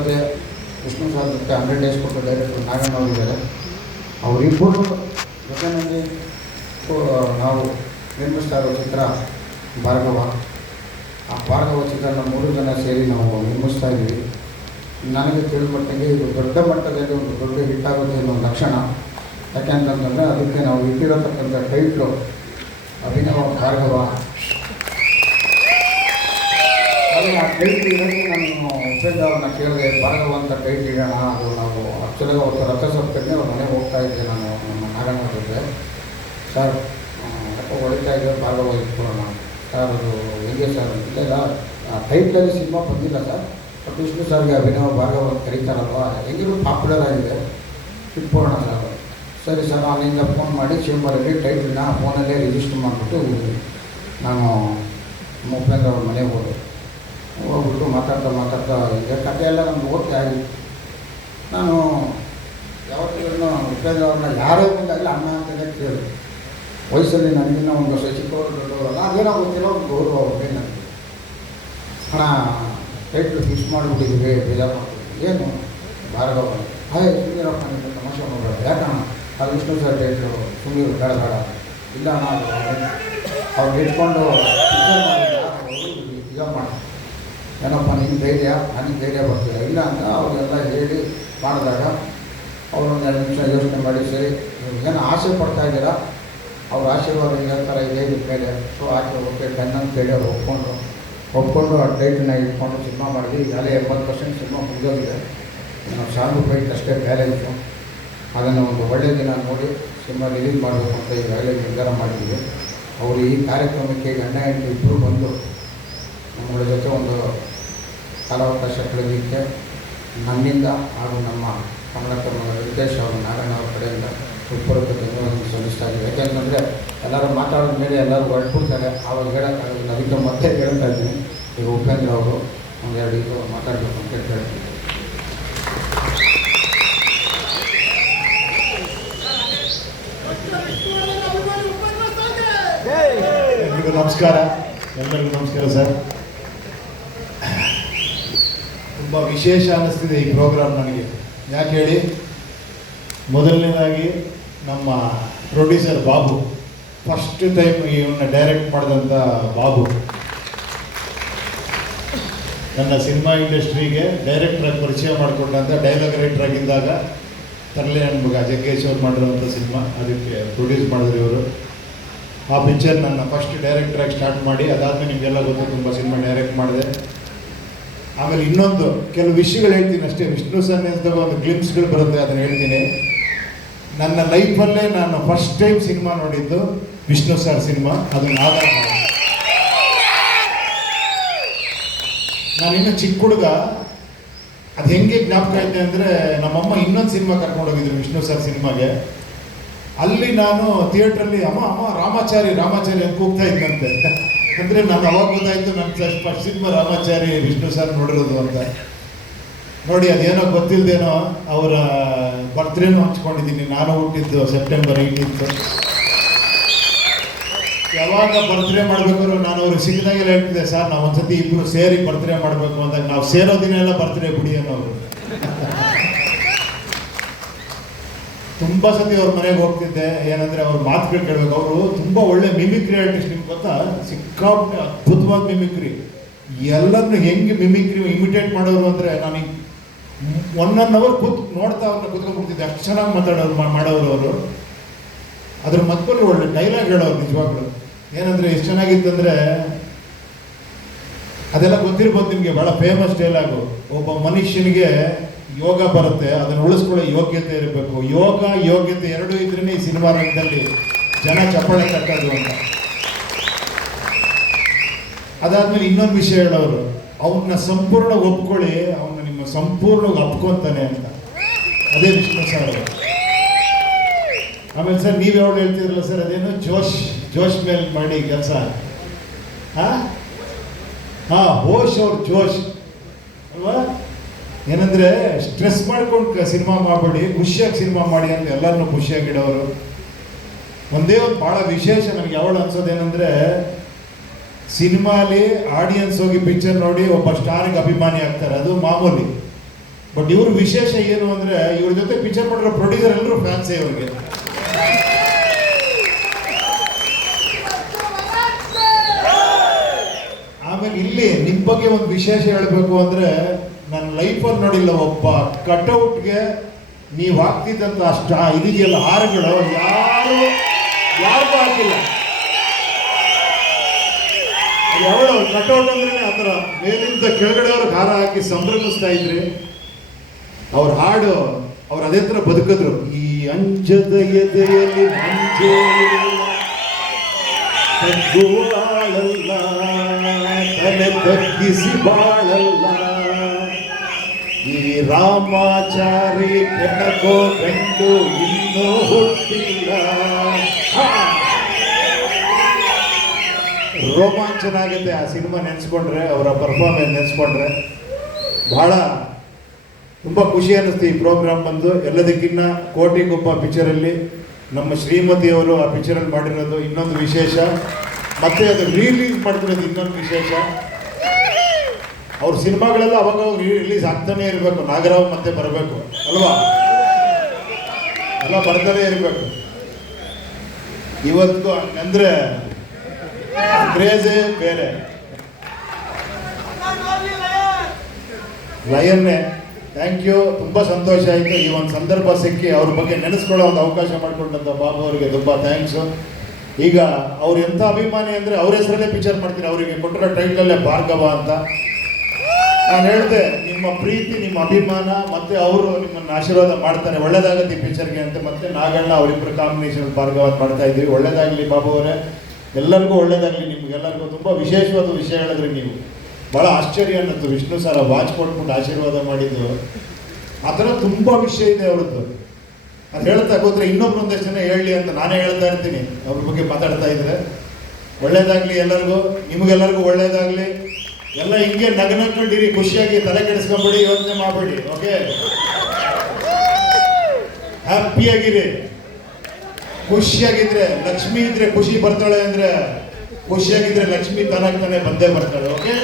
ಜೊತೆ ವಿಷ್ಣು ಸರ್ ಜೊತೆ 100 ಡೇಸ್ ಕೊಟ್ಟು ಡೈರೆಕ್ಟರ್ ನಾಗಣ್ಣ ಅವರಿದ್ದಾರೆ. ಅವರಿಬ್ಬರು ಜೊತೆಯಲ್ಲಿ ನಾವು ನಿರ್ಮಿಸ್ತಾ ಇರೋ ಚಿತ್ರ ಭಾರ್ಗವ. ಆ ಭಾರ್ಗವ ಚಿತ್ರನ 3 ಜನ ಸೇರಿ ನಾವು ನಿರ್ಮಿಸ್ತಾ ಇದ್ದೀವಿ. ನನಗೆ ತಿಳಿದ ಮಟ್ಟಿಗೆ ಇದು ದೊಡ್ಡ ಮಟ್ಟದಲ್ಲಿ ಒಂದು ದೊಡ್ಡ ಹಿಟ್ ಆಗುತ್ತೆ ಅನ್ನೋ ಲಕ್ಷಣ. ಯಾಕೆಂತಂದರೆ ಅದಕ್ಕೆ ನಾವು ಇಟ್ಟಿರತಕ್ಕಂಥ ಟೈಟ್ಲು ಅಭಿನವ ಭಾರ್ಗವ. ಅದೇ ಆ ಟೈಟ್ ಇರೋಕ್ಕೆ ನಾನು ಉಪೇಂದ್ರ ಅವ್ರನ್ನ ಕೇಳಿದೆ, ಭಾರ್ಗವ ಅಂತ ಟೈಟ್ ಇಡೋಣ. ಅದು ನಾವು ಆ್ಯಕ್ಚುಲಾಗಿ ಅವತ್ತು ರಥಸಪ್ತಮಿಗೆ ಅವ್ರ ಮನೆಗೆ ಹೋಗ್ತಾ ಇದ್ದೆ ನಾನು ನಮ್ಮ ನಾಗಣ್ಣ ಜೊತೆ. ಸರ್ ಯಾಕೋ ಹೊಡಿತಾ ಇದ್ದೆ, ಭಾರ್ಗವ ಇಟ್ಕೊಳ್ಳೋಣ ಸರ್, ಅದು ಹೆಂಗೆ ಸರ್ ಇಲ್ಲ ಆ ಟೈಟ್ಲಲ್ಲಿ ಸಿನಿಮಾ ಬಂದಿಲ್ಲ ಸರ್, ಬಟ್ ವಿಷ್ಣು ಸರ್ಗೆ ಅಭಿನವ ಭಾರ್ಗವ ಅಂತ ಕರೀತಾರಲ್ವ, ಹೆಂಗಿರೋ ಪಾಪ್ಯುಲರ್ ಆಗಿದೆ, ಇಟ್ಕೊಳ್ಳೋಣ ಸರ್. ಸರಿ ಸರ್, ಅಲ್ಲಿಂದ ಫೋನ್ ಮಾಡಿ ಚೇಂಬರಲ್ಲಿ ಟೈಟ್ಲನ್ನ ಫೋನಲ್ಲೇ ರಿಜಿಸ್ಟರ್ ಮಾಡಿಬಿಟ್ಟು ನಾನು ಉಪೇಂದ್ರ ಅವ್ರ ಮನೆಗೆ ಹೋಗ್ಬಿಟ್ಟು ಮಾತಾಡ್ತಾ ಈಗ ಕಥೆಯೆಲ್ಲ ನಮ್ಗೆ ಓದ್ತಾ ಆಗಿ ನಾನು ಯಾವತ್ತೂ ಉಪೇಂದ್ರ ಅವ್ರನ್ನ ಯಾರೇ ಬಂದಾಗಲಿ ಅಣ್ಣ ಅಂತಲೇ ಕೇಳಿ. ವಯಸ್ಸಲ್ಲಿ ನನಗಿನ್ನ ಒಂದು ವರ್ಷ ಚಿಕ್ಕವರು ದೊಡ್ಡವರಲ್ಲ, ಅದೇನೋ ಗೊತ್ತಿಲ್ಲ ಒಂದು ಗೌರವ ಅವ್ರಿಗೆ ನನಗೆ. ಹಣ ಟೈಟ್ಲು ಫಿಕ್ಸ್ ಮಾಡಿಬಿಟ್ಟಿದ್ದೀವಿ, ಬೇಜಾರು ಮಾಡ್ತೀವಿ. ಏನು ಭಾರ್ಗವ ಸುಮ್ಮೀರಪ್ಪ ನಿಮಗೆ ತಮಾಷೆ ಮಾಡೋದು ಯಾಕಣ್ಣ, ಅದು ವಿಷ್ಣು ಸರ್ ಟೈಟ್ಲು ಸುಮ್ಮೀರು ಬೇಡ ಇಲ್ಲ ಅಣ್ಣ, ಅವ್ರು ಇಟ್ಕೊಂಡು ಈಗ ಮಾಡಿ ಏನಪ್ಪ ನಿನ್ನ ಧೈರ್ಯ ನನಗೆ ಧೈರ್ಯ ಬರ್ತಿಲ್ಲ ಇಲ್ಲ ಅಂತ ಅವರೆಲ್ಲ ಹೇಳಿ ಮಾಡಿದಾಗ ಅವರೊಂದು 2 ನಿಮಿಷ ಯೋಚನೆ ಮಾಡಿ, ಸರಿ ಏನೋ ಆಸೆ ಪಡ್ತಾ ಇದ್ದೀರಾ, ಅವ್ರ ಆಶೀರ್ವಾದ ಹೇಳ್ತಾರೆ ಇದೇ ಮೇಲೆ, ಸೊ ಆಕೆ ಓಕೆ ಡನ್ ಅಂತೇಳಿ ಅವ್ರು ಒಪ್ಕೊಂಡು ಆ ಡೇಟನ್ನ ಇಟ್ಕೊಂಡು ಸಿನಿಮಾ ಮಾಡಿದ್ವಿ. ಈಗಾಗಲೇ 80% ಸಿನಿಮಾ ಮುಗಿದೋಗಿದೆ. ನಾವು ₹1,000 ಅಷ್ಟೇ ಬ್ಯಾಲೆನ್ಸು. ಅದನ್ನು ಒಂದು ಒಳ್ಳೆಯ ದಿನ ನೋಡಿ ಸಿನಿಮಾ ರಿಲೀಸ್ ಮಾಡಬೇಕು ಅಂತ ಈಗಾಗಲೇ ನಿರ್ಧಾರ ಮಾಡಿದ್ದೀವಿ. ಅವರು ಈ ಕಾರ್ಯಕ್ರಮಕ್ಕೆ ಗಂಡ ಹೆಂಡತಿ ಇಬ್ಬರು ಬಂದು ನಮ್ಮಗಳ ಜೊತೆ ಒಂದು ಕಾಲಾವಕಾಶ ಕಳೆದಿಕ್ಕೆ ನನ್ನಿಂದ ಹಾಗೂ ನಮ್ಮ ಕನ್ನಡ ಕರ್ನಾಟಕ ನಿರ್ದೇಶ ಅವರು ನಾರಾಯಣ ಅವ್ರ ಕಡೆಯಿಂದ ಉಪರೂಪ ಧನ್ಯವಾದ ಸಲ್ಲಿಸ್ತಾ ಇದ್ದೀವಿ. ಯಾಕೆಂತಂದರೆ ಎಲ್ಲರೂ ಮಾತಾಡಿದ ಮೇಲೆ ಎಲ್ಲರೂ ಹೊರಟ್ಬಿಡ್ತಾರೆ, ಆವಾಗ ಹೇಳೋಕ್ಕಾಗಲ್ಲ. ಅದಕ್ಕೆ ಮತ್ತೆ ಹೇಳ್ತಾ ಇದ್ದೀನಿ, ಈಗ ಉಪೇಂದ್ರ ಅವರು ಒಂದೆರಡು ಇದು ಮಾತಾಡಬೇಕು ಅಂತ ಹೇಳ್ತೀನಿ. ಎಲ್ಲರಿಗೂ ನಮಸ್ಕಾರ. ಸರ್, ತುಂಬ ವಿಶೇಷ ಅನ್ನಿಸ್ತಿದೆ ಈ ಪ್ರೋಗ್ರಾಮ್ ನನಗೆ. ಯಾಕೆ ಹೇಳಿ, ಮೊದಲನೇದಾಗಿ ನಮ್ಮ ಪ್ರೊಡ್ಯೂಸರ್ ಬಾಬು, ಫಸ್ಟ್ ಟೈಮ್ ಇವನ್ನ ಡೈರೆಕ್ಟ್ ಮಾಡಿದಂಥ ಬಾಬು ನನ್ನ ಸಿನಿಮಾ ಇಂಡಸ್ಟ್ರಿಗೆ ಡೈರೆಕ್ಟ್ರಾಗಿ ಪರಿಚಯ ಮಾಡಿಕೊಂಡಂಥ ಡೈಲಾಗ್ ರೈಟರ್ ಆಗಿದ್ದಾಗ ತರಲೆ ನನ್ನ ಮಗ ಜಗ್ಗೇಶ್ ಅವ್ರು ಮಾಡಿರೋಂಥ ಸಿನಿಮಾ, ಅದಕ್ಕೆ ಪ್ರೊಡ್ಯೂಸ್ ಮಾಡಿದ್ರು ಇವರು. ಆ ಪಿಕ್ಚರ್ ನನ್ನ ಫಸ್ಟ್ ಡೈರೆಕ್ಟ್ರಾಗಿ ಸ್ಟಾರ್ಟ್ ಮಾಡಿ, ಅದಾದಮೇಲೆ ನಿಮಗೆಲ್ಲ ಗೊತ್ತು ತುಂಬ ಸಿನಿಮಾ ಡೈರೆಕ್ಟ್ ಮಾಡಿದೆ. ಆಮೇಲೆ ಇನ್ನೊಂದು ಕೆಲವು ವಿಷಯಗಳು ಹೇಳ್ತೀನಿ ಅಷ್ಟೇ. ವಿಷ್ಣು ಸರ್ ನಿಂತಾಗ ಒಂದು ಗ್ಲಿಮ್ಸ್ಗಳು ಬರುತ್ತೆ, ಅದನ್ನು ಹೇಳ್ತೀನಿ. ನನ್ನ ಲೈಫಲ್ಲೇ ನಾನು ಫಸ್ಟ್ ಟೈಮ್ ಸಿನಿಮಾ ನೋಡಿದ್ದು ವಿಷ್ಣು ಸರ್ ಸಿನಿಮಾ, ಅದು ನಾಗರ. ನಾನಿನ್ನು ಚಿಕ್ಕ ಹುಡುಗ, ಅದು ಹೆಂಗೆ ಜ್ಞಾಪಕ ಐತೆ ಅಂದರೆ, ನಮ್ಮಮ್ಮ ಇನ್ನೊಂದು ಸಿನಿಮಾ ಕರ್ಕೊಂಡು ಹೋಗಿದ್ರು ವಿಷ್ಣು ಸರ್ ಸಿನಿಮಾಗೆ. ಅಲ್ಲಿ ನಾನು ಥಿಯೇಟ್ರಲ್ಲಿ ಅಮ್ಮ ರಾಮಾಚಾರಿ ಅಂತ ಕೂಗ್ತಾ ಇದ್ದಂತೆ. ಅಂದರೆ ನಾನು ಅವಾಗ ಗೊತ್ತಾಯಿತು ನನ್ನ first cinema Ramachari Vishnu sir ನೋಡಿರೋದು ಅಂತ. ನೋಡಿ, ಅದೇನೋ ಗೊತ್ತಿಲ್ಲದೇನೋ ಅವರ ಬರ್ತ್ಡೇನೂ ಹಂಚ್ಕೊಂಡಿದ್ದೀನಿ. ನಾನು ಹುಟ್ಟಿದ್ದು ಸೆಪ್ಟೆಂಬರ್ 18. ಯಾವಾಗ ಬರ್ತ್ಡೇ ಮಾಡಬೇಕಾದ್ರು ನಾನು ಅವ್ರಿಗೆ ಸಿಕ್ಕಿದಾಗೆಲ್ಲ ಹೇಳ್ತಿದ್ದೆ, ಸರ್ ನಾವು ಒಂದ್ಸತಿ ಇಬ್ಬರು ಸೇರಿ ಬರ್ತ್ಡೇ ಮಾಡಬೇಕು ಅಂದಾಗ, ನಾವು ಸೇರೋ ದಿನ ಎಲ್ಲ ಬರ್ತ್ಡೇ ಬಿಡಿ ಅನ್ನೋರು. ತುಂಬ ಸತಿ ಅವ್ರ ಮನೆಗೆ ಹೋಗ್ತಿದ್ದೆ. ಏನಂದರೆ ಅವ್ರ ಮಾತುಗಳು ಕೇಳಬೇಕು. ಅವರು ತುಂಬ ಒಳ್ಳೆ ಮಿಮಿಕ್ರಿ ಆರ್ಟಿಸ್ಟ್, ನಿಮ್ಗೆ ಗೊತ್ತಾ? ಸಿಕ್ಕಾಪಟ್ಟೆ ಅದ್ಭುತವಾದ ಮಿಮಿಕ್ರಿ. ಎಲ್ಲರನ್ನು ಹೆಂಗೆ ಮಿಮಿಕ್ರಿ ಇಮಿಟೇಟ್ ಮಾಡೋರು ಅಂದರೆ, ನಾನು 1 ಅವರ್ ನೋಡ್ತಾ ಅವ್ರನ್ನ ಕೂತ್ಕೊಂಡ್ಬಿಡ್ತಿದ್ದೆ, ಅಷ್ಟು ಚೆನ್ನಾಗಿ ಮಾಡೋರು ಅವರು. ಅದ್ರ ಮತ್ತಲ್ಲಿ ಒಳ್ಳೆ ಡೈಲಾಗ್ ಹೇಳೋರು ನಿಜವಾಗ್ಲು. ಏನಂದರೆ ಎಷ್ಟು ಚೆನ್ನಾಗಿತ್ತಂದರೆ, ಅದೆಲ್ಲ ಗೊತ್ತಿರ್ಬೋದು ನಿಮಗೆ, ಭಾಳ ಫೇಮಸ್ ಡೈಲಾಗು. ಒಬ್ಬ ಮನುಷ್ಯನಿಗೆ ಯೋಗ ಬರುತ್ತೆ, ಅದನ್ನು ಉಳಿಸ್ಕೊಳ್ಳೋ ಯೋಗ್ಯತೆ ಇರಬೇಕು. ಯೋಗ್ಯತೆ ಎರಡೂ ಇದ್ರೇ ಈ ಸಿನಿಮಾ ರಂಗದಲ್ಲಿ ಜನ ಚಪ್ಪಾಳೆ ತಟ್ಟೋದು ಅಂತ. ಅದಾದ್ಮೇಲೆ ಇನ್ನೊಂದು ವಿಷಯ ಹೇಳೋರು, ಅವನ್ನ ಸಂಪೂರ್ಣ ಒಪ್ಕೊಳ್ಳಿ, ಅವನ್ನ ನಿಮ್ಮ ಸಂಪೂರ್ಣವಾಗಿ ಅಪ್ಕೊಂತಾನೆ ಅಂತ. ಅದೇ ವಿಷ್ಣು ಸರ್. ಆಮೇಲೆ ಸರ್ ನೀವು ಯಾವಾಗ ಹೇಳ್ತಿದ್ರಲ್ಲ ಸರ್, ಅದೇನು ಜೋಶ್ ಮೇಲೆ ಮಾಡಿ ಕೆಲಸ. ಹೋಶ್ ಅವ್ರ ಜೋಶ್ ಅಲ್ವಾ? ಏನಂದ್ರೆ ಸ್ಟ್ರೆಸ್ ಮಾಡ್ಕೊಂಡು ಸಿನಿಮಾ ಮಾಡಬೇಡಿ, ಖುಷಿಯಾಗಿ ಸಿನಿಮಾ ಮಾಡಿ ಅಂತ ಎಲ್ಲರನ್ನೂ ಖುಷಿಯಾಗಿಡೋರು. ಒಂದೇ ಒಂದು ಭಾಳ ವಿಶೇಷ ನನಗೆ ಯಾವಾಗ ಅನ್ಸೋದೇನೆಂದರೆ, ಸಿನಿಮಾಲಿ ಆಡಿಯನ್ಸ್ ಹೋಗಿ ಪಿಕ್ಚರ್ ನೋಡಿ ಒಬ್ಬ ಸ್ಟಾರಿಗೆ ಅಭಿಮಾನಿ ಆಗ್ತಾರೆ, ಅದು ಮಾಮೂಲಿ. ಬಟ್ ಇವ್ರ ವಿಶೇಷ ಏನು ಅಂದ್ರೆ ಇವ್ರ ಜೊತೆ ಪಿಕ್ಚರ್ ಮಾಡಿರೋ ಪ್ರೊಡ್ಯೂಸರ್ ಎಲ್ಲರೂ ಫ್ಯಾನ್ಸೇ ಇವ್ರಿಗೆ. ಆಮೇಲೆ ಇಲ್ಲಿ ನಿಮ್ಮ ಬಗ್ಗೆ ಒಂದು ವಿಶೇಷ ಹೇಳಬೇಕು ಅಂದ್ರೆ ನನ್ನ ಲೈಫಲ್ಲಿ ನೋಡಿಲ್ಲ ಒಬ್ಬ ಕಟ್ಔಟ್ಗೆ ನೀವು ಹಾಕ್ತಿದ್ದಂತ ಅಷ್ಟ ಇದೆಯಲ್ಲ ಹಾರಗಳು ಯಾರಿಗೂ ಹಾಕಿಲ್ಲ. ಯಾವಳು ಕಟ್ಔಟ್ ಅಂದ್ರೆ ಆ ಥರ ಮೇಲಿಂದ ಕೆಳಗಡೆಯವ್ರಿಗೆ ಹಾರ ಹಾಕಿ ಸಂಭ್ರಮಿಸ್ತಾ ಇದ್ರಿ. ಅವ್ರ ಹಾಡು ಅವ್ರು ಅದೇ ಥರ ಬದುಕಿದ್ರು. ಈ ಅಂಜದ ಎದೆಯಲ್ಲಿ ತಗ್ಗುವಾಳಲ್ಲ, ತಲೆ ತಗ್ಗಿಸಿ ಬಾಳಲ್ಲ, ಈ ರಾಮಾಚಾರಿ ಕೆಣಕೋ ಗಂಡು ಇನ್ನೂ ಹುಟ್ಟಿಲ್ಲ. ರೋಮಾಂಚನ ಆಗುತ್ತೆ ಆ ಸಿನಿಮಾ ನೆನೆಸ್ಕೊಂಡ್ರೆ, ಅವರ ಪರ್ಫಾರ್ಮೆನ್ಸ್ ನೆನೆಸ್ಕೊಂಡ್ರೆ. ಬಹಳ ತುಂಬ ಖುಷಿ ಅನ್ನಿಸ್ತು ಈ ಪ್ರೋಗ್ರಾಮ್ ಬಂದು. ಎಲ್ಲದಕ್ಕಿನ್ನ ಕೋಟಿಗೊಬ್ಬ ಪಿಕ್ಚರಲ್ಲಿ ನಮ್ಮ ಶ್ರೀಮತಿಯವರು ಆ ಪಿಕ್ಚರಲ್ಲಿ ಮಾಡಿರೋದು ಇನ್ನೊಂದು ವಿಶೇಷ, ಮತ್ತೆ ಅದು ರಿಲೀಸ್ ಮಾಡ್ತಿರೋದು ಇನ್ನೊಂದು ವಿಶೇಷ. ಅವ್ರ ಸಿನಿಮಾಗಳೆಲ್ಲ ಅವಾಗ ರಿಲೀಸ್ ಆಗ್ತಾನೆ ಇರಬೇಕು, ನಾಗರಾವ್ ಮತ್ತೆ ಬರಬೇಕು ಅಲ್ವಾ, ಎಲ್ಲ ಬರ್ತಾನೆ ಇರಬೇಕು. ಇವತ್ತು ಅಂದರೆ ಕ್ರೇಜೇ ಬೇರೆ. ಲಯನ್ನೇ ಥ್ಯಾಂಕ್ ಯು, ತುಂಬ ಸಂತೋಷ ಆಯಿತು ಈ ಒಂದು ಸಂದರ್ಭ ಸಿಕ್ಕಿ ಅವ್ರ ಬಗ್ಗೆ ನೆನೆಸ್ಕೊಳ್ಳೋ ಒಂದು ಅವಕಾಶ ಮಾಡಿಕೊಂಡಂಥ ಬಾಬು ಅವರಿಗೆ ತುಂಬ ಥ್ಯಾಂಕ್ಸು. ಈಗ ಅವ್ರು ಎಂಥ ಅಭಿಮಾನಿ ಅಂದರೆ ಅವ್ರ ಹೆಸರಲ್ಲೇ ಪಿಕ್ಚರ್ ಮಾಡ್ತೀನಿ. ಅವರಿಗೆ ಕೊಟ್ಟಿರೋ ಟೈಟಲಲ್ಲೇ ಭಾರ್ಗವ ಅಂತ. ನಾನು ಹೇಳಿದೆ ನಿಮ್ಮ ಪ್ರೀತಿ, ನಿಮ್ಮ ಅಭಿಮಾನ ಮತ್ತು ಅವರು ನಿಮ್ಮನ್ನು ಆಶೀರ್ವಾದ ಮಾಡ್ತಾರೆ, ಒಳ್ಳೇದಾಗತ್ತೆ ಈ ಪಿಕ್ಚರ್ಗೆ ಅಂತ. ಮತ್ತೆ ನಾಗಣ್ಣ ಅವರಿಬ್ಬರು ಕಾಂಬಿನೇಷನ್ ಭಾರ್ಗವ ಮಾಡ್ತಾ ಇದ್ದೀವಿ. ಒಳ್ಳೇದಾಗಲಿ ಬಾಬು ಅವರೇ, ಎಲ್ಲರಿಗೂ ಒಳ್ಳೇದಾಗಲಿ. ನಿಮ್ಗೆಲ್ಲರಿಗೂ ತುಂಬ ವಿಶೇಷವಾದ ವಿಷಯ ಹೇಳಿದ್ರಿ ನೀವು. ಭಾಳ ಆಶ್ಚರ್ಯ ಅನ್ನಿಸ್ತು ವಿಷ್ಣು ಸರ್ ವಾಚ್ ಕೊಟ್ಬಿಟ್ಟು ಆಶೀರ್ವಾದ ಮಾಡಿದ್ದು. ಆ ಥರ ತುಂಬ ವಿಷಯ ಇದೆ ಅವ್ರದ್ದು. ಅದು ಹೇಳ್ತಾ ಕೂತ್ರೆ ಇನ್ನೊಬ್ರು ಒಂದಷ್ಟು ಜನ ಹೇಳಲಿ ಅಂತ ನಾನೇ ಹೇಳ್ತಾ ಇರ್ತೀನಿ ಅವ್ರ ಬಗ್ಗೆ ಮಾತಾಡ್ತಾ ಇದ್ರೆ. ಒಳ್ಳೇದಾಗಲಿ ಎಲ್ಲರಿಗೂ, ನಿಮಗೆಲ್ಲರಿಗೂ ಒಳ್ಳೇದಾಗಲಿ. ಎಲ್ಲ ಹಿಂಗೆ ನಗನಕ್ಕೊಂಡಿರಿ, ಖುಷಿಯಾಗಿ ತಲೆ ಕೆಡಿಸ್ಕೊಂಬೇಡಿ, ಯೋಚನೆ ಮಾಡಬೇಡಿ. ಓಕೆ, ಹ್ಯಾಪಿಯಾಗಿರಿ, ಖುಷಿಯಾಗಿದ್ರೆ. ಲಕ್ಷ್ಮಿ ಇದ್ರೆ ಖುಷಿ ಬರ್ತಾಳೆ ಅಂದ್ರೆ, ಖುಷಿಯಾಗಿದ್ರೆ ಲಕ್ಷ್ಮಿ ತಾನಾಗ್ತಾನೆ ಬಂದೇ ಬರ್ತಾಳೆ. ಓಕೆ.